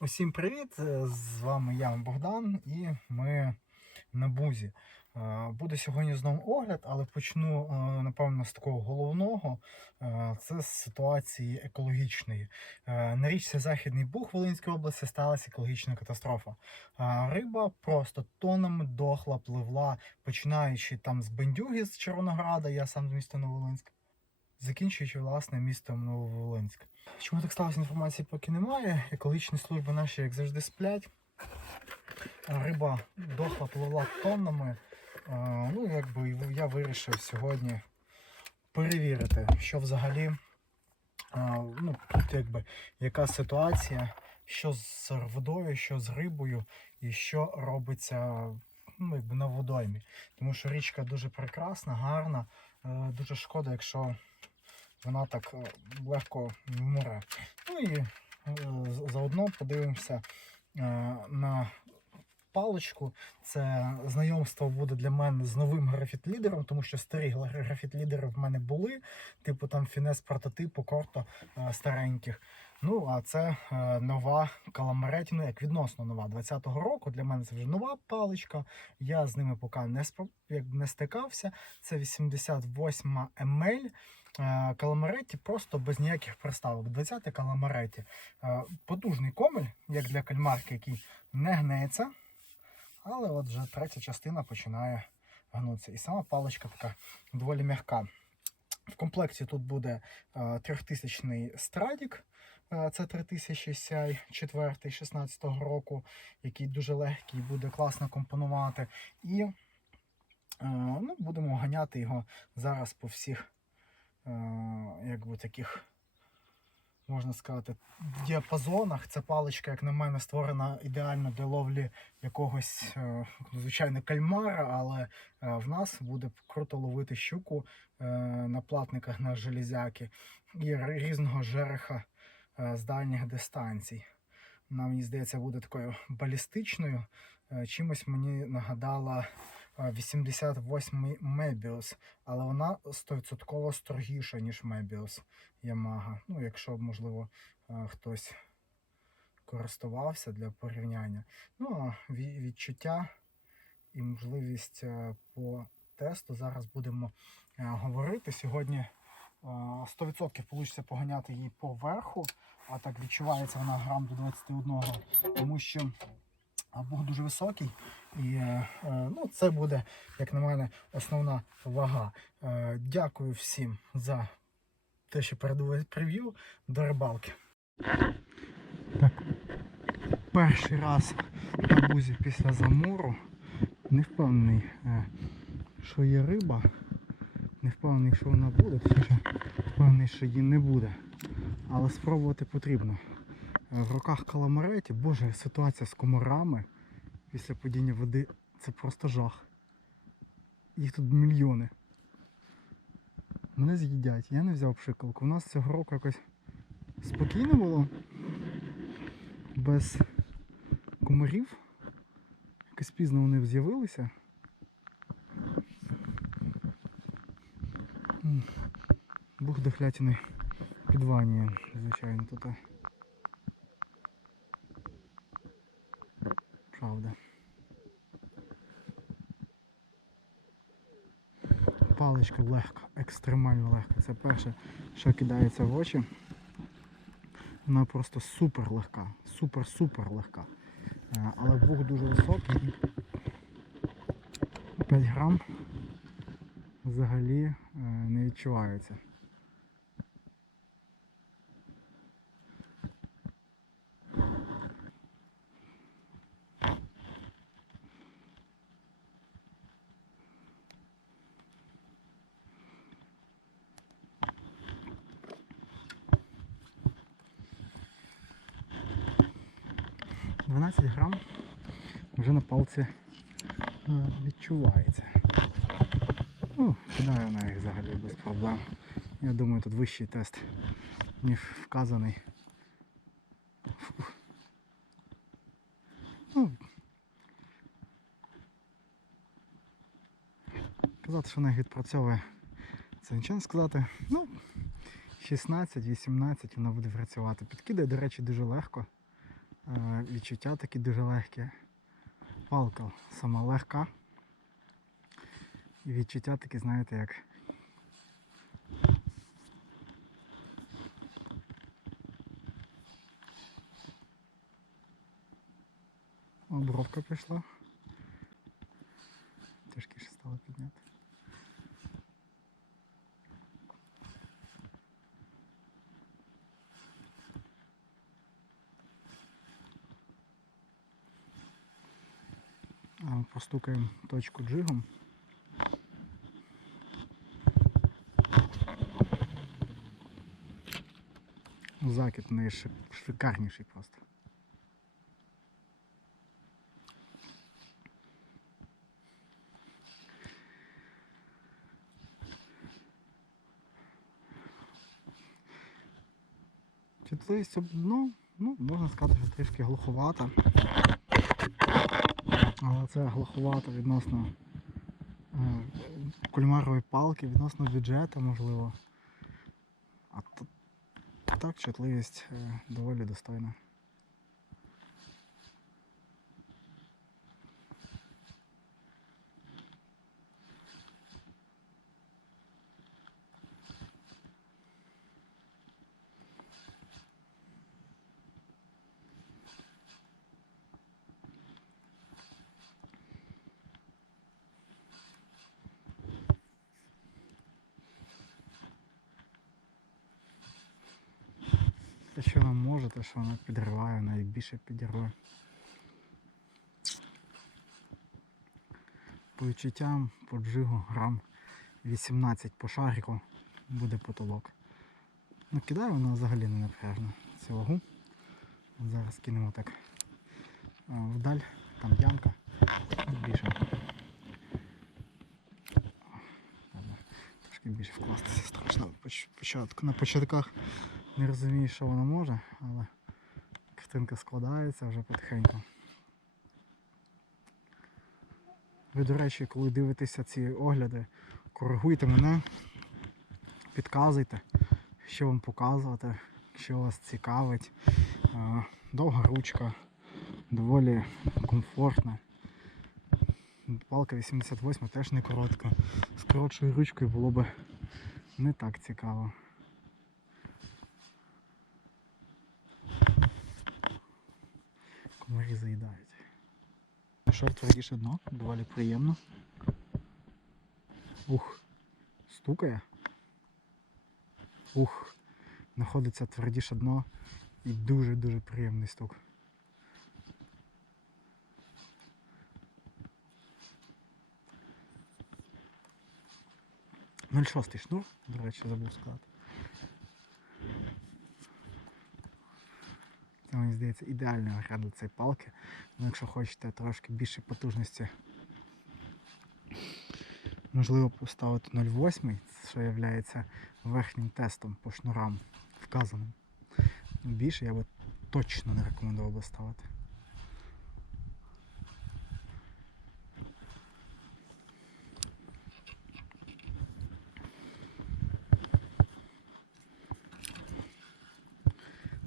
Усім привіт! З вами я Богдан і ми на бузі. Е, Буде сьогодні знову огляд, але почну е, напевно з такого головного. Е, Це з ситуації екологічної. На річці Західний Буг Волинської області сталася екологічна катастрофа. Риба просто тонами дохла, пливла, починаючи там з Бендюги з Червонограда, я сам з міста Новолинськ, закінчуючи власне містом Нововолинськ. Чому так сталося, інформації поки немає. Екологічні служби наші, як завжди, сплять. Риба дохла пливла тоннами. Ну, якби я вирішив сьогодні перевірити, що взагалі ну, тут якби яка ситуація, що з водою, що з рибою і що робиться ну, якби на водоймі. Тому що річка дуже прекрасна, гарна. Е, Дуже шкода, якщо вона так е, легко вмре. Ну і е, заодно подивимося е, на паличку. Це знайомство буде для мене з новим графіт-лідером, тому що старі графіт-лідери в мене були, типу там фінес прототипу, корто стареньких. Ну, а це е, нова каламареті, ну як відносно нова 20-го року. Для мене це вже нова паличка. Я з ними поки не спро- не стикався. Це 88 ML. Е, Каламареті просто без ніяких приставок. 20 каламареті. Е, Потужний комель, як для кальмарки, який не гнеться. Але от вже третя частина починає гнутися. І сама паличка така доволі м'яка. В комплекті тут буде е, 3000 страдік. Е, Це 3000 CI 4 16 року, який дуже легкий, буде класно компонувати. І ну, будемо ганяти його зараз по всіх якби таких, можна сказати, діапазонах. Ця паличка, як на мене, створена ідеально для ловлі якогось, е, звичайно, кальмара, але е, в нас буде круто ловити щуку е, на платниках на железяки і різного жереха е, з дальніх дистанцій. Вона, мені здається, буде такою балістичною. Е, Чимось мені нагадала е, 88 Мебіус, але вона 100% строгіша, ніж Мебіус Yamaha. Ну, якщо, можливо, е, хтось користувався для порівняння. Ну, відчуття і можливість е, по тесту зараз будемо е, говорити. Сьогодні е, 100% вийде поганяти її по верху, а так відчувається вона грам до 21, тому що а, Буг дуже високий, і е, е, ну, це буде, як на мене, основна вага. Е, Дякую всім за те, що передали прев'ю до рибалки. Так, перший раз на бузі після замору. Не впевнений, що є риба. Не впевнений, що вона буде, впевнений, що її не буде. Але спробувати потрібно. Е, В руках каламареті, боже, ситуація з комарами після падіння води це просто жах. Їх тут мільйони. Мене з'їдять, я не взяв пшикалку. У нас цього року якось спокійно було. Без комарів. Якось пізно вони з'явилися. Бух дохлятіний підванює, звичайно, тут. Правда. Паличка легка, екстремально легка. Це перше, що кидається в очі. Вона просто супер легка, супер-супер легка. Е, Але бух дуже високий 5 грам взагалі е, не відчувається. — 12 грам палці е, відчувається. Ну, кидаю вона їх взагалі без проблем. Я думаю, тут вищий тест, ніж вказаний. Ну, казати, що вона їх відпрацьовує, це нічого не сказати. Ну, 16-18 вона буде працювати. Підкидає, до речі, дуже легко. Е, Відчуття такі дуже легкі. Палка сама легка. І відчуття такі, знаєте, як. обровка пішла. А, Постукаємо точку джигом. Закид в неї шик- шикарніший просто. Чутливість об дно, ну, можна сказати, що трішки глуховата. Але це глуховато відносно е, кульмарової палки, відносно бюджету, можливо. А тут так чутливість е, доволі достойна. Те, що вона може, те, що вона підриває, найбільше підірве. По відчуттям по джигу грам 18 по шарику буде потолок. Ну, вона взагалі не напряжно цю вагу. Зараз кинемо так вдаль, там ямка більше. Ладно, Трошки більше вкластися страшно. На початках не розумію, що воно може, але картинка складається вже потихеньку. Ви, до речі, коли дивитеся ці огляди, коригуйте мене, підказуйте, що вам показувати, що вас цікавить. Е, Довга ручка, доволі комфортна. Палка 88 теж не коротка. З коротшою ручкою було б не так цікаво. Комарі заїдають. Твердіше дно, доволі приємно. Ух, стукає. Ух, знаходиться твердіше дно і дуже-дуже приємний стук. Нуль шостий шнур, до речі, забув сказати. Мені здається варіант для цієї палки. Ну, якщо хочете трошки більше потужності, можливо поставити 0,8, що є верхнім тестом по шнурам вказаним. Більше я би точно не рекомендував би ставити.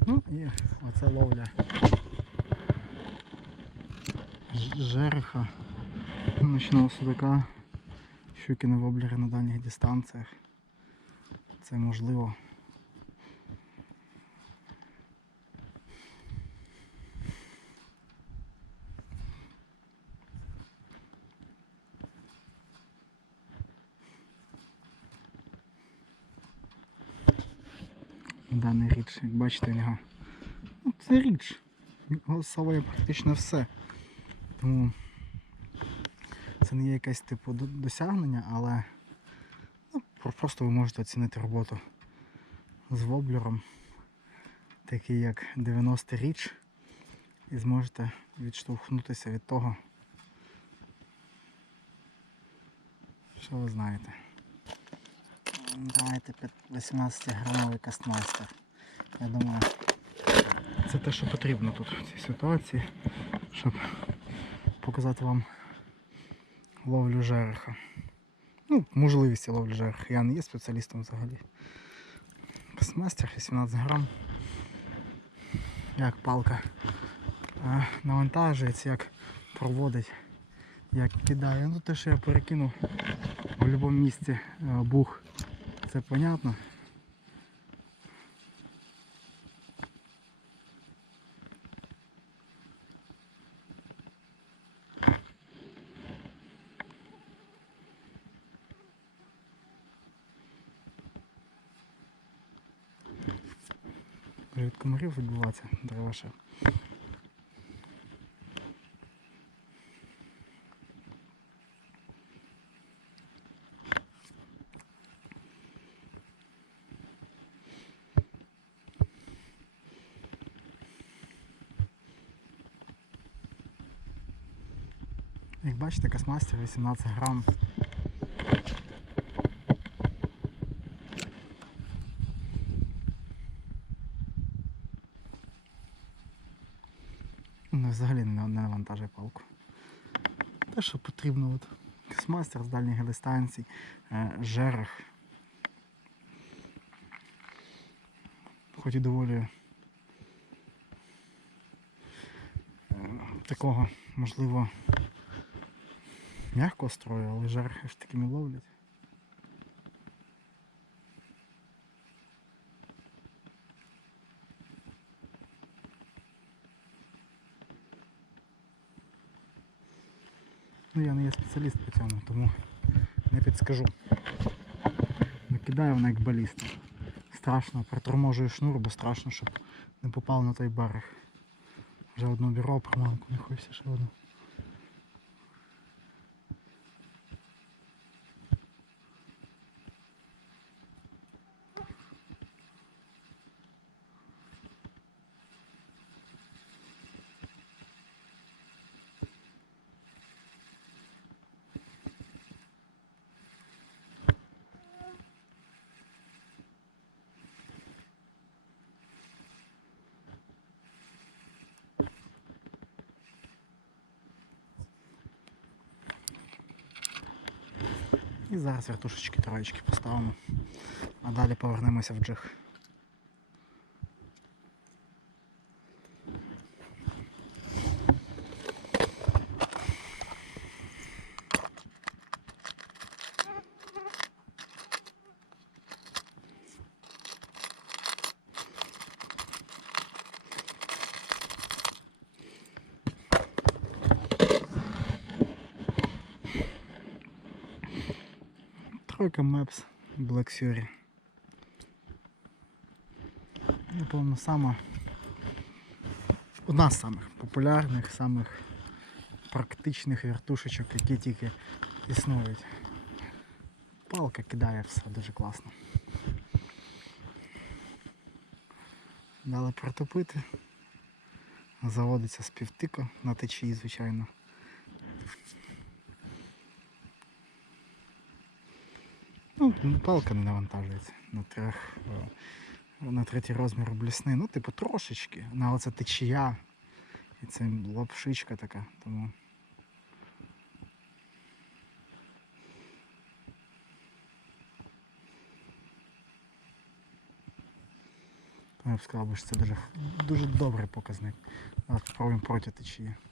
Ну і оце ловля жереха, ночного судака, щуки на воблери на дальніх дистанціях. Це можливо. Даний річ, як бачите, його. Це річ. Голосовує практично все. Тому це не є якесь типу досягнення, але ну, просто ви можете оцінити роботу з воблером, такий як 90 річ, і зможете відштовхнутися від того, що ви знаєте. Давайте 18 грамовий кастмастер. Я думаю, це те, що потрібно тут в цій ситуації, щоб показати вам ловлю жереха. Ну, можливість ловлі жереха. Я не є спеціалістом взагалі. Кастмастер 18 грам. Як палка е, навантажується, як проводить, як кидає. Ну те, що я перекинув в будь-якому місці е, бух, це понятно. Від відбувається древеша. Як бачите, космастер 18 грам. Ну, взагалі не, не навантажує палку. Те, що потрібно, от, космастер з дальніх гелестанцій, е, жерех. Хоч і доволі е, такого, можливо, м'якого строю, але жерехи ж такими ловлять. Ну я не є спеціаліст по цьому, тому не підскажу. Накидаю вона як баліст. Страшно, приторможую шнур, бо страшно, щоб не попав на той берег. Вже одну бюро приманку, не хочеться ще одну. І зараз вертушечки троєчки поставимо. А далі повернемося в джиг. Тройка Maps Black Fury. Напевно, сама одна з самих популярних, самих практичних вертушечок, які тільки існують. Палка кидає все дуже класно. Дали протопити. Заводиться з півтика на течії, звичайно. Ну, палка не навантажується на трьох, е, на третій розмір блісни. Ну, типу, трошечки. На оце течія. І це лапшичка така, тому. Я б сказав, що це дуже, дуже добрий показник. Зараз спробуємо проти течії. —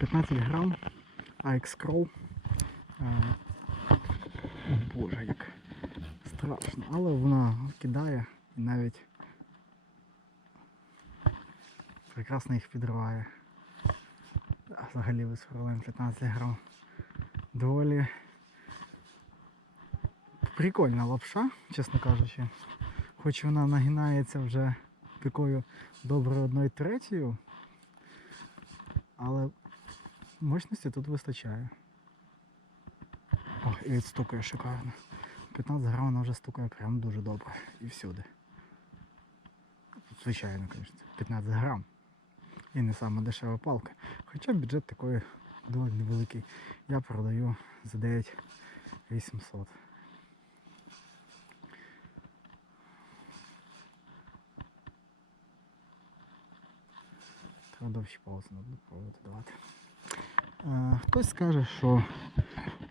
15 грам AX Crow. О Боже, як страшно. Але вона кидає і навіть прекрасно їх підриває. Взагалі висверлим 15 грам. доволі прикольна лапша, чесно кажучи. Хоч вона нагинається вже такою доброю одною третьою, але мощності тут вистачає. О, і відстукає шикарно. 15 грам вона вже стукає прям дуже добре і всюди. Звичайно, звісно, 15 грам. І не саме дешева палка. Хоча бюджет такий доволі невеликий. Я продаю за 9800. Треба довші паузи надо пробувати давати. Хтось скаже, що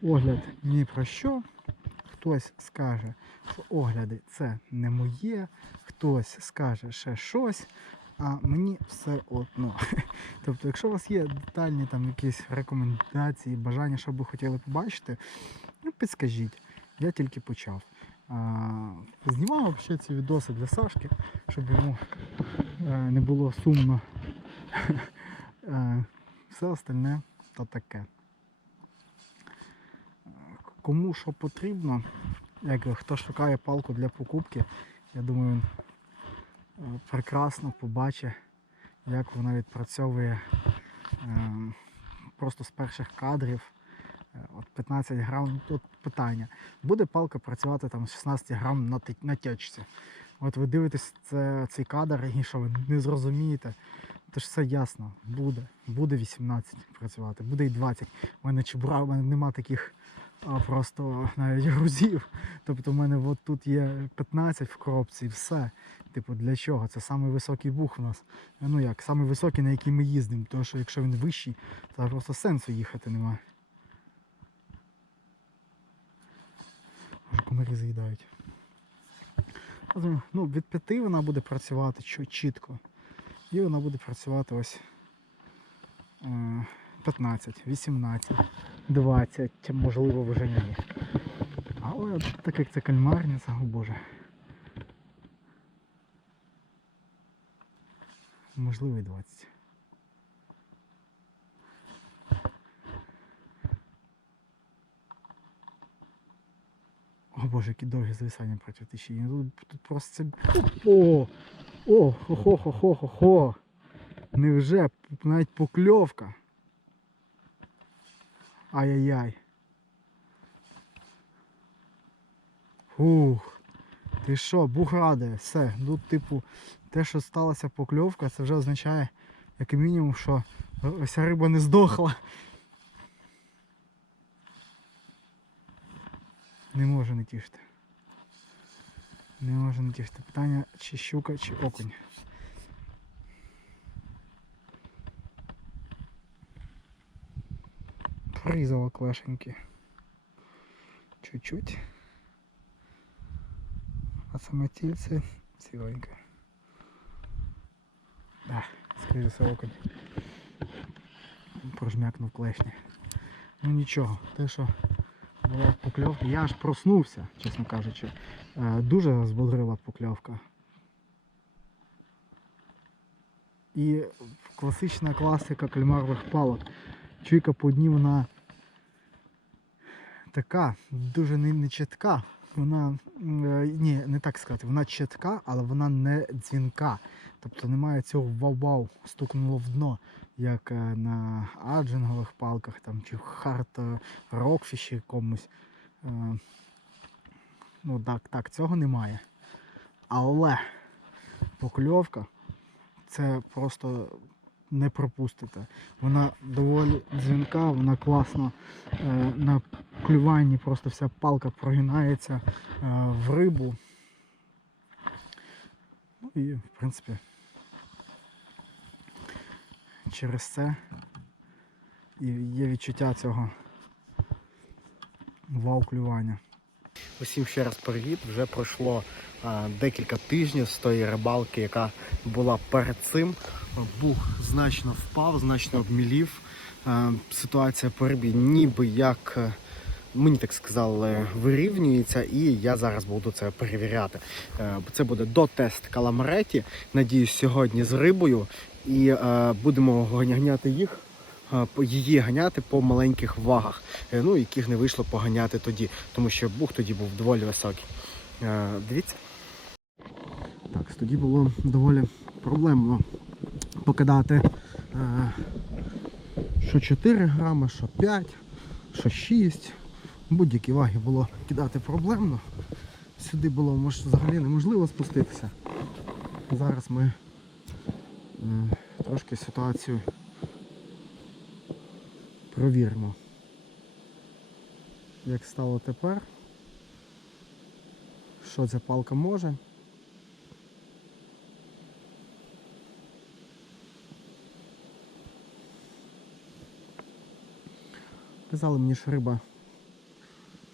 огляд ні про що. Хтось скаже, що огляди це не моє, хтось скаже ще щось, а мені все одно. Тобто, якщо у вас є детальні там якісь рекомендації, бажання, що ви хотіли побачити, ну підскажіть. Я тільки почав. Знімав ще ці відоси для Сашки, щоб йому е, не було сумно. Е, Все остальне то таке. Кому що потрібно, як хто шукає палку для покупки, я думаю, він е, прекрасно побачить, як вона відпрацьовує е, просто з перших кадрів. Е, От 15 грам, ну, тут питання. Буде палка працювати там з 16 грам на, на течці. От ви дивитесь це, цей кадр і що ви не зрозумієте. Тож все ясно, буде. Буде 18 працювати, буде і 20. У мене чебура, у мене нема таких а, просто навіть грузів. Тобто в мене от тут є 15 в коробці і все. Типу, для чого? Це самий високий бух у нас. Ну як, самий високий, на який ми їздимо. Тому що якщо він вищий, то просто сенсу їхати немає. Комарі заїдають. Ну, від 5 вона буде працювати чітко. І вона буде працювати ось е, 15, 18, 20, можливо вже ні. Але так як це кальмарниця, о боже. Можливо і 20. О боже, які довгі зависання проти тиші. Тут, тут просто це. О! О, хо-хо-хо-хо-хо-хо. Невже навіть покльовка. Ай-яй-яй. Фух. Ти що, бух радує, все. Тут, типу, те, що сталася покльовка, це вже означає, як мінімум, що ця риба не здохла. Не може не тішити. Не може не тішити. Питання, чи щука, чи окунь. Порізала клешеньки. Чуть-чуть. А саме тільце ціленьке. Да, скоріше все окунь. Прожмякнув клешні. Ну нічого, те що була покльовка. Я аж проснувся, чесно кажучи. Е, Дуже збодрила покльовка. І класична класика кальмарових палок. Чуйка по дні вона така, дуже не, чітка. Вона, е, ні, не так сказати, вона чітка, але вона не дзвінка. Тобто немає цього вау-вау, стукнуло в дно, як е, на аджингових палках там, чи в хард е, якомусь. Е, Ну так, так, цього немає. Але покльовка це просто не пропустите. Вона доволі дзвінка, вона класно е, на клюванні просто вся палка прогинається е, в рибу. Ну і в принципі через це і є відчуття цього вау клювання. Усім ще раз привіт. Вже пройшло а, декілька тижнів з тої рибалки, яка була перед цим. Бух значно впав, значно обмілів. А, ситуація по рибі ніби як. е, Мені так сказали, вирівнюється, і я зараз буду це перевіряти. Е, Це буде дотест каламареті. Надіюсь, сьогодні з рибою. І е, будемо ганяти їх е, її ганяти по маленьких вагах, е, ну, яких не вийшло поганяти тоді, тому що бух тоді був доволі високий. Дивіться. Так, тоді було доволі проблемно покидати що 4 грами, що 5, що 6. Будь-які ваги було кидати проблемно. Сюди було взагалі неможливо спуститися. Зараз ми трошки ситуацію провіримо. Як стало тепер? Що ця палка може? Казали мені, що риба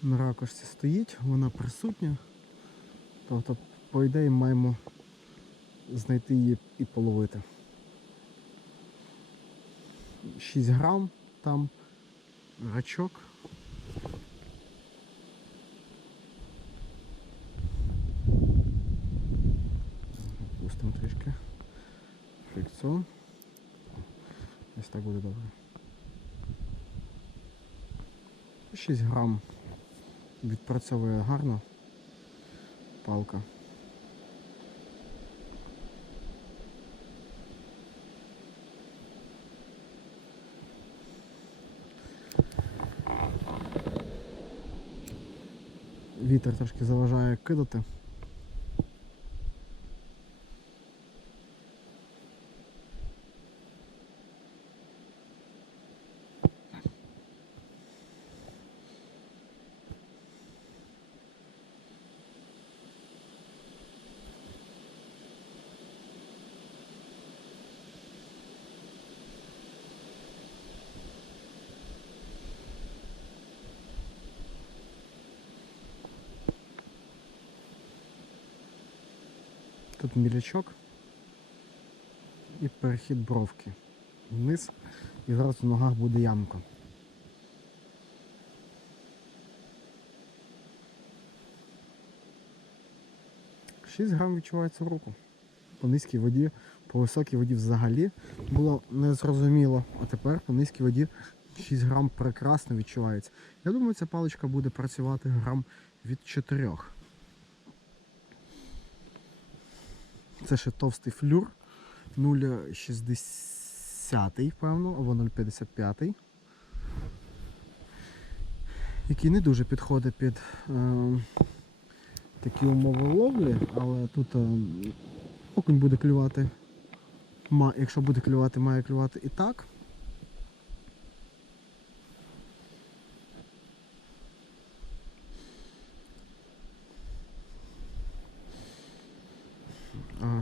на ракушці стоїть, вона присутня. Тобто, по ідеї, маємо знайти її і половити. 6 грам там рачок. Пустимо трішки фрикціон. Ось так буде добре. 6 грам відпрацьовує гарно палка. Вітер трошки заважає кидати. Тут мілячок і перехід бровки вниз і зараз в ногах буде ямка. Шість грам відчувається в руку. По низькій воді, по високій воді взагалі було незрозуміло, а тепер по низькій воді 6 грам прекрасно відчувається. Я думаю, ця паличка буде працювати грам від 4. Це ще товстий флюр 0,60, певно, або 0,55. Який не дуже підходить під е, такі умови ловлі, але тут е, окунь буде клювати. Якщо буде клювати, має клювати і так.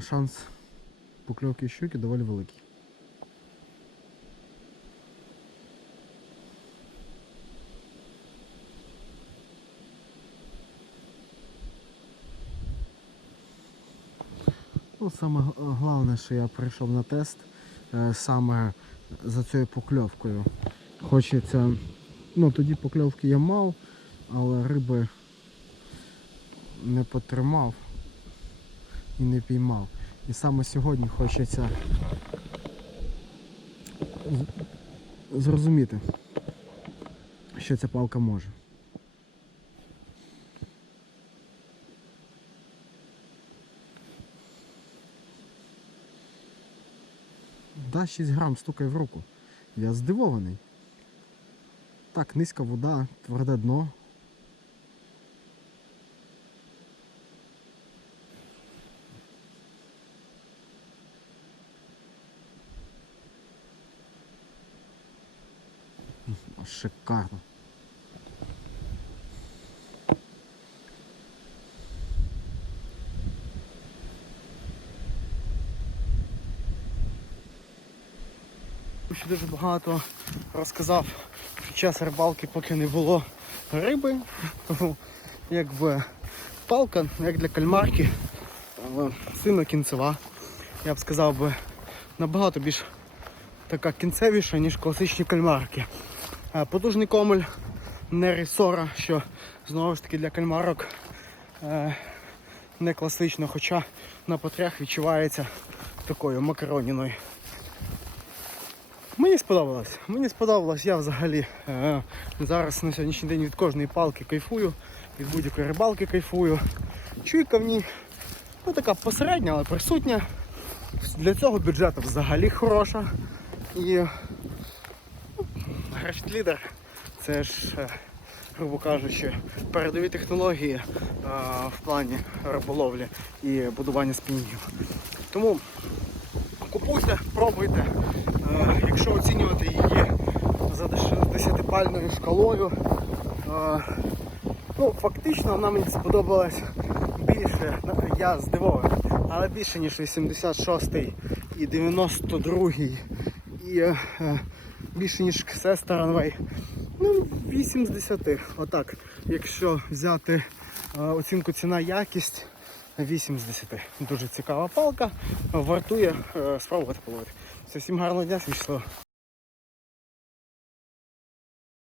Шанс покльовки щуки доволі великий. Ну, саме головне, що я прийшов на тест е, саме за цією покльовкою. Хочеться. Ну, тоді покльовки я мав, але риби не потримав і не піймав. І саме сьогодні хочеться зрозуміти, що ця палка може. Да, 6 грам стукає в руку. Я здивований. Так, низька вода, тверде дно. Шикарно. Ще дуже багато розказав під час рибалки, поки не було риби. Тому якби палка, як для кальмарки, сильно кінцева. Я б сказав би набагато більш така кінцевіша, ніж класичні кальмарки. Потужний комель, не ресора, що знову ж таки для кальмарок е, не класично, хоча на потрях відчувається такою макароніною. Мені сподобалось. Мені сподобалось. Я взагалі е, зараз на сьогоднішній день від кожної палки кайфую, від будь-якої рибалки кайфую. Чуйка в ній ну, така посередня, але присутня. Для цього бюджет взагалі хороша. І ну, Графіт лідер це ж, е, грубо кажучи, передові технології е, в плані риболовлі і будування спінінгів. Тому купуйте, пробуйте. Е, Якщо оцінювати її за 10-пальною шкалою, ну, фактично вона мені сподобалась більше, я здивований, але більше ніж 86-й і 92-й і більше ніж Ксеста Ранвей. Ну, 8 з 10. Отак. Якщо взяти е, оцінку ціна якість 8 з 10. Дуже цікава палка. Вартує е, спробувати половити. Всім гарного дня, всім.